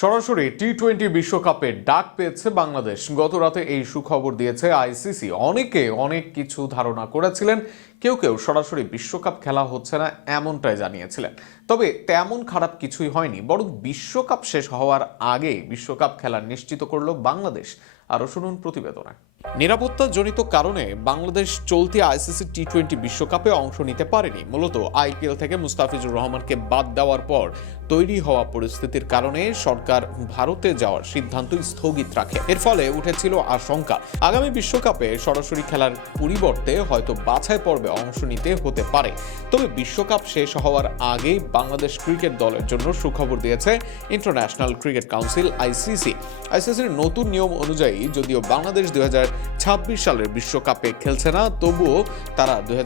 সরাসরি T twenty বিশ্বকাপে ডাক পেয়েছে বাংলাদেশ। গত রাতে এই সুখবর দিয়েছে আইসিসি। অনেকে অনেক কিছু ধারণা করেছিলেন। কেউ কেউ সরাসরি বিশ্বকাপ খেলা হচ্ছে না এমনটাই জানিয়েছিলেন। তবে তেমন খারাপ কিছুই হয়নি, বরং বিশ্বকাপ শেষ হওয়ার আগে বিশ্বকাপ খেলা নিশ্চিত করল বাংলাদেশ। আরও শুনুন প্রতিবেদনে। নিরাপত্তাজনিত কারণে বাংলাদেশ চলতি আইসিসি টি টোয়েন্টি বিশ্বকাপে অংশ নিতে পারেনি। মূলত আইপিএল থেকে মুস্তাফিজুর রহমানকে বাদ দেওয়ার পর তৈরি হওয়া পরিস্থিতির কারণে সরকার ভারতে যাওয়ার সিদ্ধান্ত স্থগিত রাখে। এর ফলে উঠেছিল আশঙ্কা। আগামী বিশ্বকাপে সরাসরি খেলার পরিবর্তে হয়তো বাছাই পর্বে অংশ নিতে হতে পারে। তবে বিশ্বকাপ শেষ হওয়ার আগেই বাংলাদেশ ক্রিকেট দলের জন্য সুখবর দিয়েছে ইন্টারন্যাশনাল ক্রিকেট কাউন্সিল, আইসিসি। আইসিসির নতুন নিয়ম অনুযায়ী যদিও বাংলাদেশ দুই সালের বিশ্বকাপে খেলছে না, তবুও তারা দুই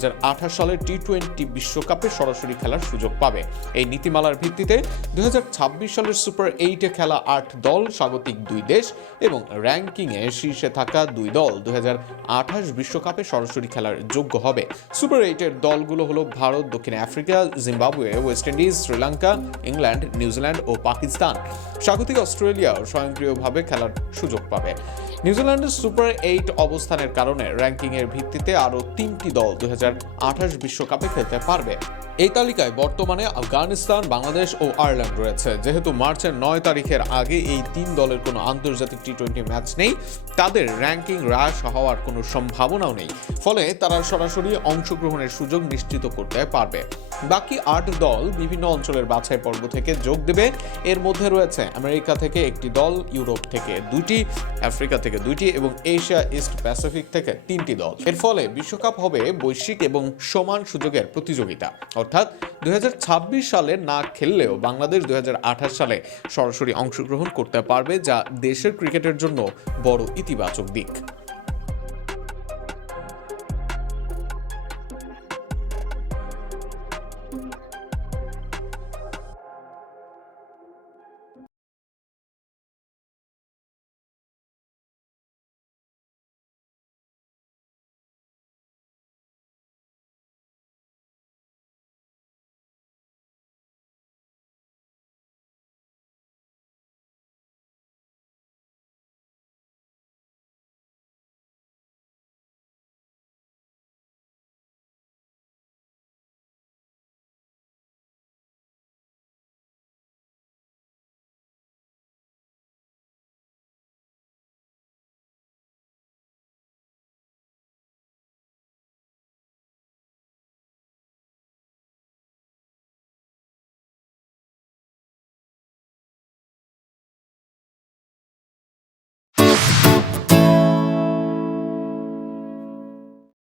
সালের টি টোয়েন্টি বিশ্বকাপে সরাসরি খেলার সুযোগ পাবে। এই নীতিমালার ভিত্তিতে দুই হাজার ছাব্বিশ সালের সুপার এইটে খেলা আট দল, স্বাগতিক দুই দেশ এবং র্যাঙ্কিংয়ে শীর্ষে থাকা দুই দল দুই বিশ্বকাপে সরাসরি খেলার যোগ্য হবে। সুপার এইটের দলগুলো হলো ভারত, দক্ষিণ Africa, Zimbabwe, West Indies, Sri Lanka, England, New Zealand ও পাকিস্তান। স্বাগতিক অস্ট্রেলিয়াও স্বয়ংক্রিয়ভাবে খেলার সুযোগ পাবে। নিউজিল্যান্ডের সুপার এইট অবস্থানের কারণে র্যাঙ্কিংয়ের ভিত্তিতে আরও তিনটি দল দুই বিশ্বকাপে খেলতে পারবে। এই তালিকায় বর্তমানে আফগানিস্তান, বাংলাদেশ ও আয়ারল্যান্ড রয়েছে। যেহেতু মার্চের নয় তারিখের আগে এই তিন দলের কোনো আন্তর্জাতিক টি টোয়েন্টি ম্যাচ নেই, তাদের র্যাঙ্কিং হ্রাস হওয়ার কোনো সম্ভাবনাও নেই। ফলে তারা সরাসরি অংশগ্রহণের সুযোগ নিশ্চিত করতে পারবে। বাকি আট দল বিভিন্ন অঞ্চলের বাছাই পর্ব থেকে যোগ দেবে। এর মধ্যে রয়েছে আমেরিকা থেকে একটি দল, ইউরোপ থেকে দুটি আফ্রিকা থেকে দুইটি এবং এশিয়া ইস্ট প্যাসিফিক থেকে তিনটি দল। এর ফলে বিশ্বকাপ হবে বৈশ্বিক এবং সমান সুযোগের প্রতিযোগিতা। অর্থাৎ দুই হাজার ছাব্বিশ সালে না খেললেও বাংলাদেশ দুই হাজার আঠাশ সালে সরাসরি অংশগ্রহণ করতে পারবে, যা দেশের ক্রিকেটের জন্য বড় ইতিবাচক দিক।